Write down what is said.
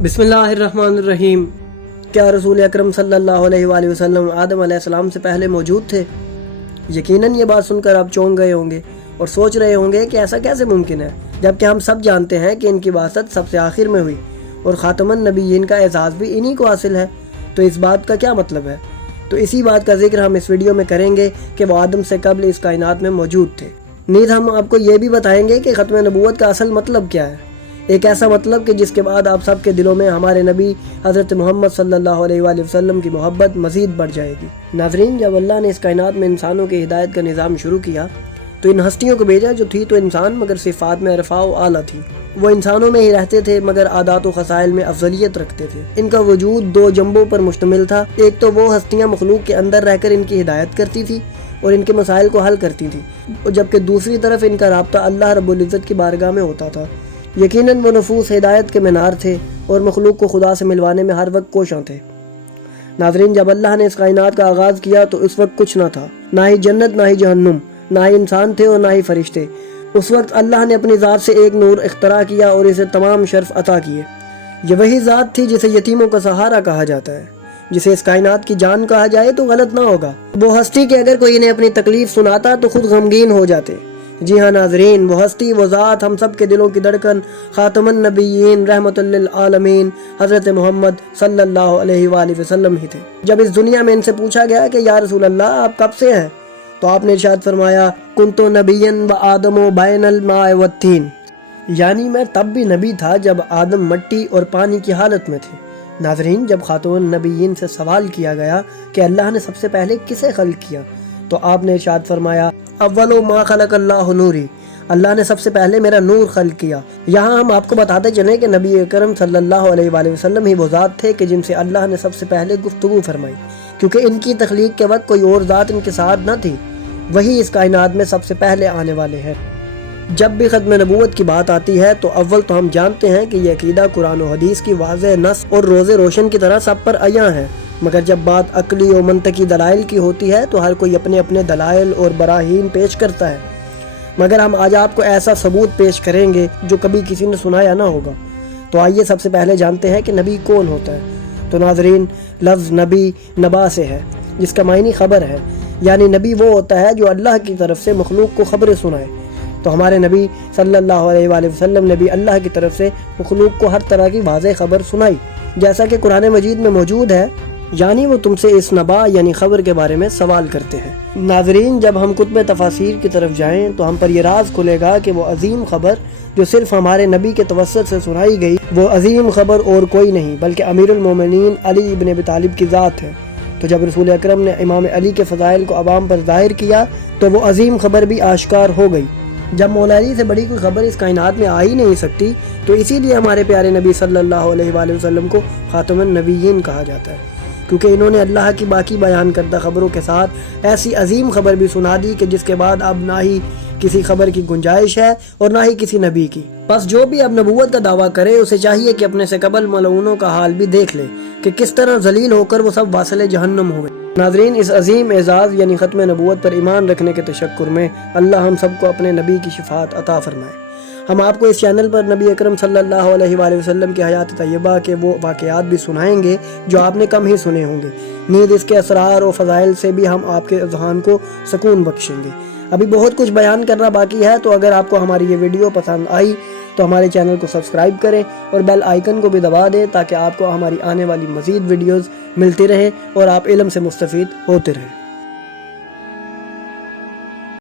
बिस्मिल्लाहिर्रहमानिर्रहीम। क्या रसूल अकरम सल्लल्लाहु अलैहि वसल्लम आदम अलैहिस्सलाम से पहले मौजूद थे? यकीनन ये बात सुनकर आप चौंक गए होंगे और सोच रहे होंगे कि ऐसा कैसे मुमकिन है, जबकि हम सब जानते हैं कि इनकी बासत सबसे आखिर में हुई और ख़ातमुन नबिय्यीन का एजाज़ भी इन्हीं को हासिल है। तो इस बात का क्या मतलब है? तो इसी बात का जिक्र हम इस वीडियो में करेंगे कि वो आदम से कबल इस कायनात में मौजूद थे। नीज़ हम आपको ये भी बताएंगे कि ख़त्म नबूवत का असल मतलब क्या है, एक ऐसा मतलब कि जिसके बाद आप सब के दिलों में हमारे नबी हज़रत मोहम्मद सल्लल्लाहु अलैहि वसल्लम की मोहब्बत मज़ीद बढ़ जाएगी। नाज़रीन, जब अल्लाह ने इस कायनात में इंसानों की हिदायत का निज़ाम शुरू किया तो इन हस्तियों को भेजा जो थी तो इंसान मगर सिफ़ात में अरफ़ा व आला थी। वो इंसानों में ही रहते थे मगर आदात व ख़साइल में अफजलियत रखते थे। इनका वजूद दो जंबों पर मुश्तमिल था। एक तो वो हस्तियाँ मखलूक के अंदर रहकर इनकी हिदायत करती थी और इनके मसाइल को हल करती थी, जबकि दूसरी तरफ इनका राब्ता अल्लाह रब्बुल इज़्ज़त की बारगाह में होता था। यकीनन वो नफूस हिदायत के मीनार थे और मखलूक को खुदा से मिलवाने में हर वक्त कोशां थे। नाज़रीन, जब अल्लाह ने इस कायनात का आगाज़ किया तो उस वक्त कुछ ना था, ना ही जन्नत ना ही जहन्नुम, ना ही इंसान थे और ना ही फरिश्ते। उस वक्त अल्लाह ने अपनी ज़ात से एक नूर इख्तरा किया और इसे तमाम शर्फ अता किए। ये वही ज़ात थी जिसे यतीमों का सहारा कहा जाता है, जिसे इस कायनात की जान कहा जाए तो गलत ना होगा। वो हस्ती कि अगर कोई इन्हें अपनी तकलीफ सुनाता तो खुद गमगीन हो जाते। जी हाँ नाज़रीन, वो हस्ती, वो ज़ात, हम सब के दिलों की धड़कन, ख़ातमुन नबिय्यीन रहमतुल लिल आलमीन हज़रत मोहम्मद सल्लल्लाहु अलैहि वसल्लम ही थे। जब इस दुनिया में इनसे पूछा गया कि या रसूल अल्लाह, आप कब से हैं, तो आपने इरशाद फरमाया, कुन्तु नबिय्यन व आदमो बैनल माए व तीन, यानी मैं तब भी नबी था जब आदम मट्टी और पानी की हालत में थे। नाज़रीन, जब ख़ातमुन नबिय्यीन से सवाल किया गया कि अल्लाह ने सबसे पहले किसे खल्क़ किया, तो आपने इरशाद फरमाया, अव्वलो मा खलक़ल्लाहु नूरी, अल्लाह ने सबसे पहले मेरा नूर खल्क़ किया। यहाँ हम आपको बताते चलें कि नबी अकरम सल्लल्लाहु अलैहि वसल्लम ही वो ज़ात थे कि जिनसे अल्लाह ने सबसे पहले गुफ्तगू फरमाई, क्योंकि इनकी तख्लीक के वक्त कोई और ज़ात इनके साथ न थी। वही इस कायनात में सबसे पहले आने वाले हैं। जब भी ख़त्म नबूवत की बात आती है तो अव्वल तो हम जानते हैं कि यह अकीदा कुरान और हदीस की वाज़ेह नस और रोज़े रोशन की तरह सब पर अयां है। मगर जब बात अकली और मंतकी दलाइल की होती है तो हर कोई अपने अपने दलाइल और बराहीन पेश करता है, मगर हम आज आपको ऐसा सबूत पेश करेंगे जो कभी किसी ने सुनाया ना होगा। तो आइए सबसे पहले जानते हैं कि नबी कौन होता है। तो नाज़रीन, लफ्ज़ नबी नबा से है, जिसका मायनी खबर है, यानी नबी वो होता है जो अल्लाह की तरफ से मखलूक को खबरें सुनाए। तो हमारे नबी सल्लल्लाहु अलैहि वसल्लम ने भी अल्लाह की तरफ से मखलूक को हर तरह की वाज़ेह खबर सुनाई, जैसा कि कुरान मजीद में मौजूद है, यानी वो तुमसे इस नबा यानी खबर के बारे में सवाल करते हैं। नाज़रीन, जब हम कुतुब तफासीर की तरफ जाएं तो हम पर यह राज खुलेगा कि वो अजीम खबर जो सिर्फ हमारे नबी के तवस्सुत से सुनाई गई, वो अजीम खबर और कोई नहीं बल्कि अमीरुल मोमिनीन अली इब्न अबी तालिब की ज़ात है। तो जब रसूल अकरम ने इमाम अली के फ़ज़ाइल को अवाम पर ज़ाहिर किया तो वो अजीम खबर भी आश्कार हो गई। जब मौला अली से बड़ी कोई खबर इस कायनात में आ ही नहीं सकती, तो इसीलिए हमारे प्यारे नबी सल्लल्लाहु अलैहि वसल्लम को ख़ातमुन नबिय्यीन कहा जाता है, क्योंकि इन्होंने अल्लाह की बाकी बयान करदा खबरों के साथ ऐसी अजीम खबर भी सुना दी कि जिसके बाद अब ना ही किसी खबर की गुंजाइश है और ना ही किसी नबी की। बस जो भी अब नबूवत का दावा करे उसे चाहिए कि अपने से कबल मलऊनों का हाल भी देख ले कि किस तरह जलील होकर वो सब वासिले जहन्नुम हो गए। नाज़रीन, इस अजीम एजाज़ यानी ख़त्म नबूवत पर ईमान रखने के तशक्कुर में अल्लाह हम सबको अपने नबी की शिफात अता फरमाए। हम आपको इस चैनल पर नबी अकरम सल्लल्लाहु अलैहि वसल्लम की हयात तय्यबा के वो वाक़यात भी सुनाएंगे जो आपने कम ही सुने होंगे। नीज़ इसके असरार और फ़ज़ाइल से भी हम आपके अज़हान को सुकून बख्शेंगे। अभी बहुत कुछ बयान करना बाकी है, तो अगर आपको हमारी ये वीडियो पसंद आई तो हमारे चैनल को सब्सक्राइब करें और बेल आइकन को भी दबा दें ताकि आपको हमारी आने वाली मज़ीद वीडियोज़ मिलती रहें और आप इल्म से मुस्तफ़ीद होते रहें।